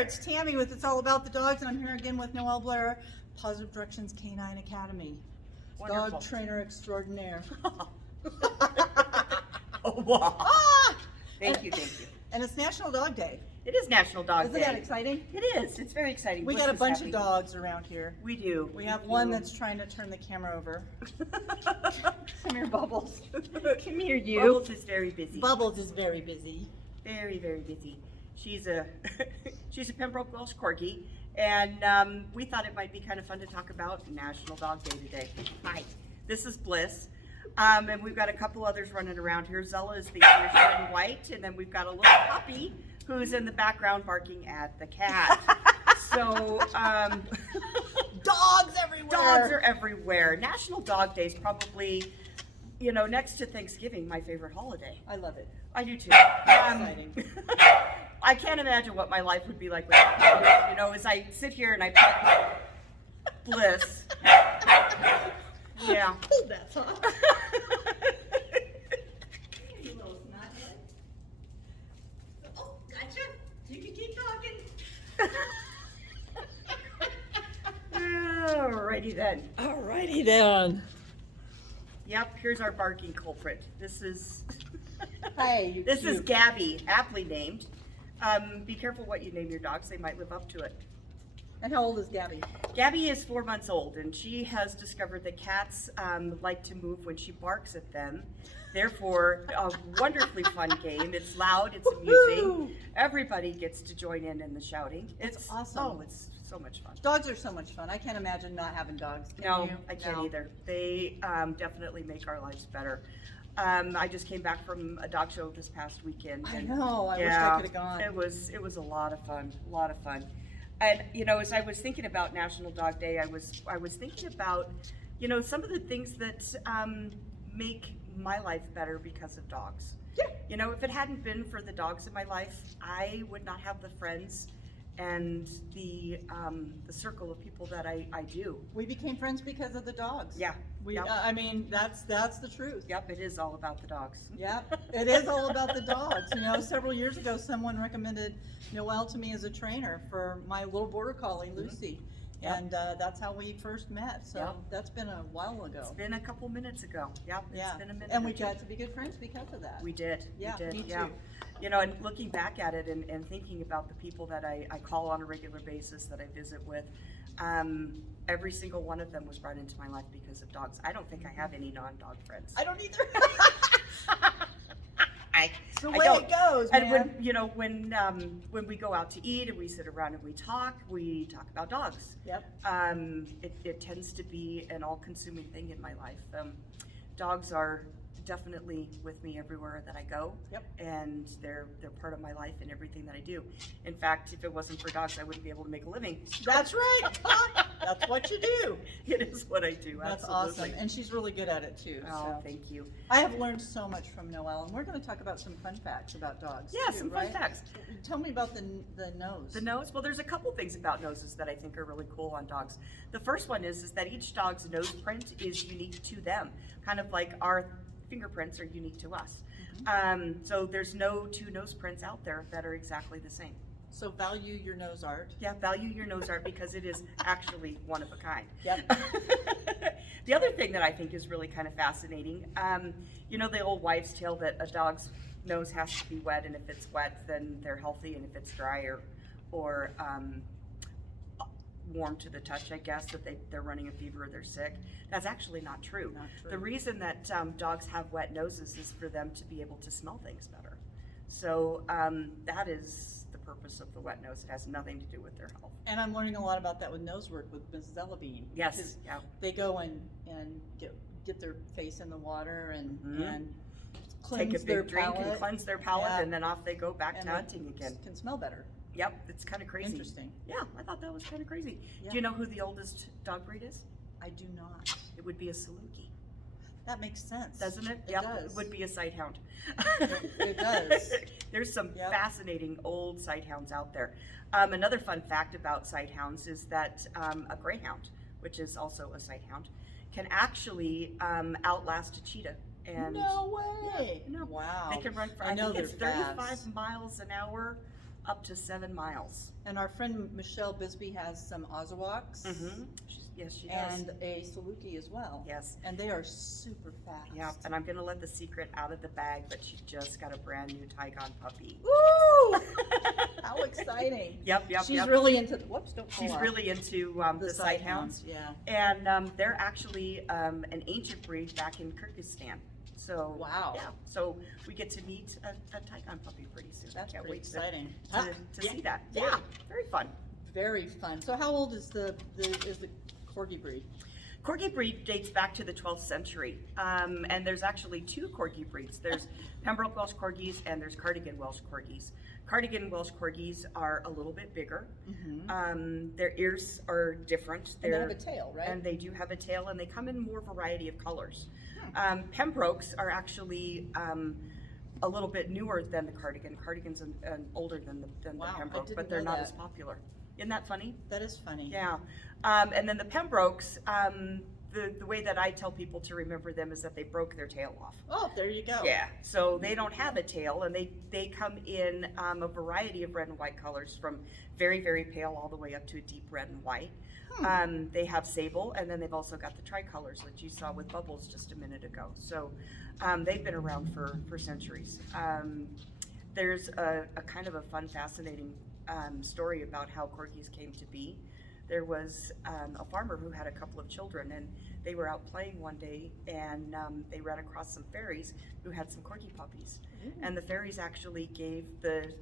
It's Tammy with It's All About the Dogs, and I'm here again with Noelle Blair, Positive Directions Canine Academy. Wonderful. Dog trainer extraordinaire. Oh, wow. Ah! Thank you. And it's National Dog Day. It is National Dog Day. Isn't that exciting? It is. It's very exciting. We Bliss got a is bunch happy. of dogs around here. We do. We have one that's trying to turn the camera over. Come here, Bubbles. Come here, you. Bubbles is very busy. Bubbles is very busy. Very, very busy. She's a she's a Pembroke Welsh Corgi, and we thought it might be kind of fun to talk about National Dog Day today. Hi, this is Bliss, and we've got a couple others running around here. Zella is the Irish Red and White, and then we've got a little puppy who's in the background barking at the cat. So Dogs everywhere. dogs are everywhere. National Dog Day is probably, you know, next to Thanksgiving, my favorite holiday. I love it. I do too. Exciting. I can't imagine what my life would be like without dogs. You know, as I sit here and I pet Bliss. Yeah. Hold that thought. You little snothead. Oh, gotcha. You can keep talking. Alrighty then. Alrighty then. Yep, here's our barking culprit. This is Hey, this is Gabby, aptly named. Be careful what you name your dogs, they might live up to it. And how old is Gabby? Gabby is 4 months old, and she has discovered that cats like to move when she barks at them. Therefore, a wonderfully fun game. It's loud, it's amusing. Woo-hoo! Everybody gets to join in the shouting. That's awesome. Oh, it's so much fun. Dogs are so much fun. I can't imagine not having dogs. Can No, you? I can't No. either. They definitely make our lives better. I just came back from a dog show this past weekend. I and know. I wish I yeah, could have gone. It was a lot of fun, a lot of fun. And you know, as I was thinking about National Dog Day, I was thinking about, you know, some of the things that make my life better because of dogs. Yeah. You know, if it hadn't been for the dogs in my life, I would not have the friends and the circle of people that I do. We became friends because of the dogs. Yeah. We. Yep. I mean, that's the truth. Yep, it is all about the dogs. Yep. It is all about the dogs. You know, several years ago, someone recommended Noelle to me as a trainer for my little border collie, Lucy. Yep. And that's how we first met. So Yep. that's been a while ago. It's been a couple minutes ago. Yep, Yeah. it's been a minute. And we or two. got to be good friends because of that. We did. Yeah, we did. me Yeah. too. You know, and looking back at it and thinking about the people that I call on a regular basis, that I visit with, every single one of them was brought into my life because of dogs. I don't think I have any non-dog friends. I don't either. It's the I way don't. it goes, And man. when you know when we go out to eat and we sit around and we talk about dogs. Yep. It tends to be an all-consuming thing in my life. Dogs are definitely with me everywhere that I go. Yep. And they're part of my life and everything that I do. In fact, if it wasn't for dogs, I wouldn't be able to make a living. That's right. That's what you do. It is what I do. That's absolutely. awesome. And she's really good at it too. Oh, So. thank you. I have learned so much from Noelle, and we're going to talk about some fun facts about dogs. Yeah, too, some right? fun facts. Tell me about the nose. The nose? Well, there's a couple things about noses that I think are really cool on dogs. The first one is that each dog's nose print is unique to them, kind of like our fingerprints are unique to us. So there's no two nose prints out there that are exactly the same. So value your nose art. Yeah, value your nose art because it is actually one of a kind. Yep. The other thing that I think is really kind of fascinating, you know the old wives' tale that a dog's nose has to be wet, and if it's wet, then they're healthy, and if it's dry or warm to the touch, I guess, that they're running a fever or they're sick. That's actually not true. Not true. The reason that dogs have wet noses is for them to be able to smell things better. So that is the purpose of the wet nose. It has nothing to do with their health. And I'm learning a lot about that with nose work with Ms. Zellabean. Yes, because yeah. They go and get their face in the water and cleanse Take a their big drink palate. and cleanse their palate, Yeah. and then off they go back And to they hunting again. Can smell better. Yep, it's kind of crazy. Interesting. Yeah, I thought that was kind of crazy. Yeah. Do you know who the oldest dog breed is? I do not. It would be a Saluki. That makes sense. Doesn't it? It Yep, does. it would be a sighthound. It does. There's some Yep. fascinating old sighthounds out there. Another fun fact about sighthounds is that a greyhound, which is also a sighthound, can actually outlast a cheetah. And no way. Yeah, no. Wow. They can run for, I I know think it's they're 35 fast. miles an hour up to 7 miles. And our friend Michelle Bisbee has some Ozawaks. Yes, she does. And a Saluki as well. Yes. And they are super fast. Yeah, and I'm gonna let the secret out of the bag, but she just got a brand new Cardigan puppy. Woo! How exciting. Yep. She's really into, whoops, don't fall She's off. really into the sighthounds. Yeah. And they're actually an ancient breed back in Kyrgyzstan. So Wow. yeah, so we get to meet a Cardigan puppy pretty soon. That's Can't pretty wait exciting. to see that. Yeah. Yeah, very fun. Very fun. So how old is the Corgi breed? Corgi breed dates back to the 12th century, and there's actually 2 Corgi breeds. There's Pembroke Welsh Corgis and there's Cardigan Welsh Corgis. Cardigan Welsh Corgis are a little bit bigger. Their ears are different. And they have a tail, right? And they do have a tail, and they come in more variety of colors. Pembrokes are actually a little bit newer than the Cardigan. Cardigan's older than the Wow, I Pembroke, didn't but they're know not that. as popular. Isn't that funny? That is funny. Yeah. And then the Pembrokes, the way that I tell people to remember them is that they broke their tail off. Oh, there you go. Yeah, so they don't have a tail, and they come in a variety of red and white colors, from very, very pale all the way up to a deep red and white. They have sable, and then they've also got the tricolors that you saw with Bubbles just a minute ago. So they've been around for centuries. There's a kind of a fun, fascinating story about how Corgis came to be. There was a farmer who had a couple of children, and they were out playing one day, and they ran across some fairies who had some Corgi puppies. And the fairies actually gave the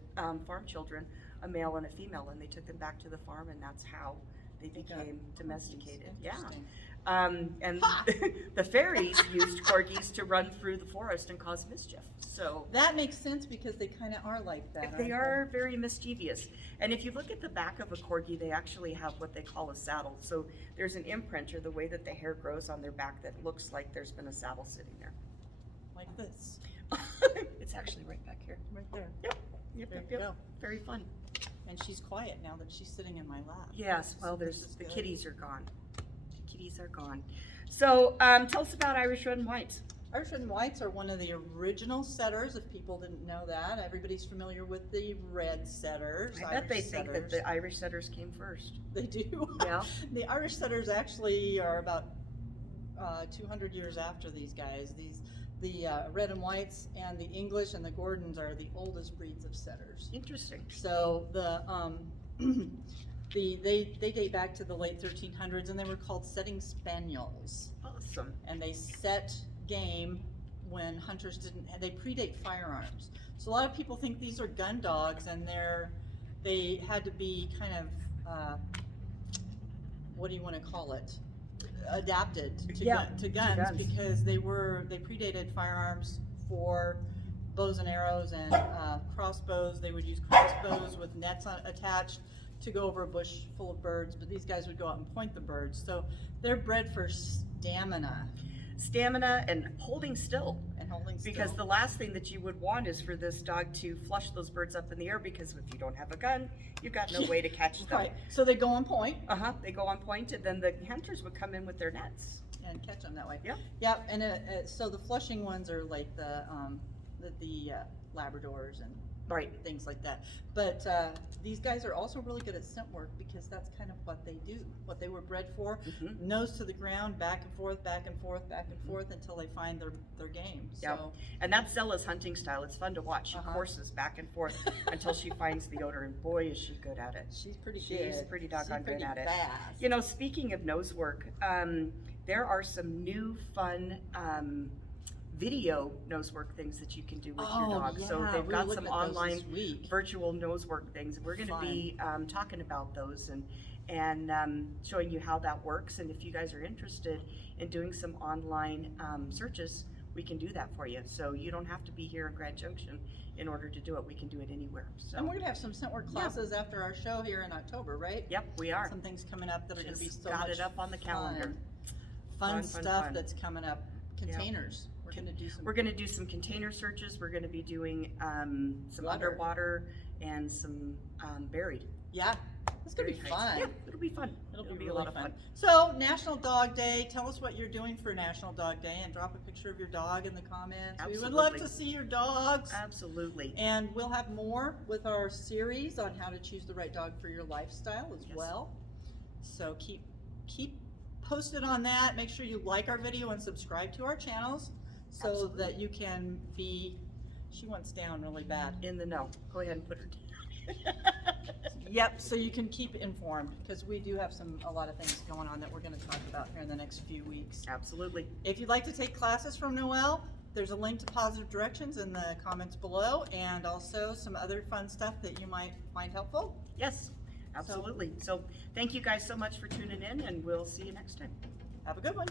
farm children a male and a female, and they took them back to the farm, and that's how they became domesticated. Yeah. And the fairies used Corgis to run through the forest and cause mischief. So That makes sense because they kind of are like that. they aren't are very mischievous. And if you look at the back of a Corgi, they actually have what they call a saddle. So there's an imprint, or the way that the hair grows on their back, that looks like there's been a saddle sitting there. Like this. It's actually right back here. Right there. Yep. There you go. Very fun. And she's quiet now that she's sitting in my lap. Yes, well, This there's is the good. kitties are gone. The kitties are gone. So tell us about Irish Red and Whites. Irish Red and Whites are one of the original setters, if people didn't know that. Everybody's familiar with the red setters. I bet they Irish think that setters. the Irish setters came first. They do. Yeah. The Irish setters actually are about 200 years after these guys. The red and whites and the English and the Gordons are the oldest breeds of setters. Interesting. So they date back to the late 1300s, and they were called setting spaniels. Awesome. And they set game when hunters they predate firearms. So a lot of people think these are gun dogs, and they had to be kind of what do you want to call it, adapted to guns because they predated firearms for bows and arrows and crossbows. They would use crossbows with nets attached to go over a bush full of birds, but these guys would go out and point the birds. So they're bred for stamina And holding still. and holding still. Because the last thing that you would want is for this dog to flush those birds up in the air, because if you don't have a gun, you've got no way to catch them. Right, so they go on point They go on point, and then the hunters would come in with their nets. and catch them that way. Yep. Yep, and so the flushing ones are like the Labradors and Right. things like that. But these guys are also really good at scent work because that's kind of what they do, what they were bred for. Nose to the ground, back and forth, back and forth, back and forth until they find their game. Yep. So And that's Zella's hunting style. It's fun to watch. She courses back and forth until she finds the odor, and boy, is she good at it. she's pretty She's good. pretty doggone good at it. Fast. You know, speaking of nose work, there are some new fun video nose work things that you can do with your dog. So yeah, they've we got looked some at those online this week. virtual nose work things. We're going to be talking about those and showing you how that works. And if you guys are interested in doing some online searches, we can do that for you. So you don't have to be here in Grand Junction in order to do it. We can do it anywhere. So And we're gonna have some scent work classes after our show here in October, right? yep, we are. Some things coming up that are gonna be Just so got much it up on the calendar. Fun Fun, stuff fun. that's coming up. Containers. We're gonna do some. We're going to do some container searches. We're going to be doing some Water. underwater and some buried. Yeah. It's gonna be Very nice. fun. Yeah, it'll be fun. It'll be a really lot of fun. So, National Dog Day, tell us what you're doing for National Dog Day and drop a picture of your dog in the comments. We would love Absolutely. to see your dogs. Absolutely. And we'll have more with our series on how to choose the right dog for your lifestyle as Yes. well. So keep posted on that. Make sure you like our video and subscribe to our channels so Absolutely. that you can be, she wants down really bad. In the know. Go ahead and put her down. Yep, so you can keep informed because we do have a lot of things going on that we're going to talk about here in the next few weeks. Absolutely. If you'd like to take classes from Noelle, there's a link to Positive Directions in the comments below, and also some other fun stuff that you might find helpful. Yes, absolutely. So thank you guys so much for tuning in, and we'll see you next time. Have a good one.